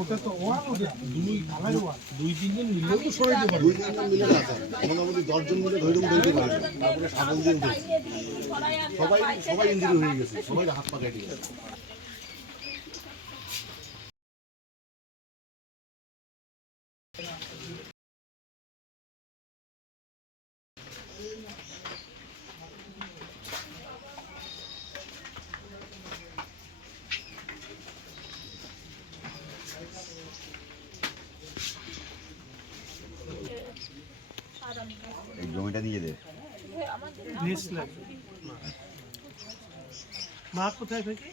ওটা তো ওয়ান ওটা দুই ঢালাই ওয়ান। দুই তিনজন মিলেও তো সরাইতে পারবে। দুই তিনজন মিলে আছে। মোটামুটি দশজন মিলে ধৈর্য ধরতে পারে তারপরে সাগর দিয়ে সবাই সবাই ইঞ্জুরি হয়ে গেছে। সবাই হাত পা কেটে গেছে। এই জমিটা নিজেদের মা কোথায় থাকে?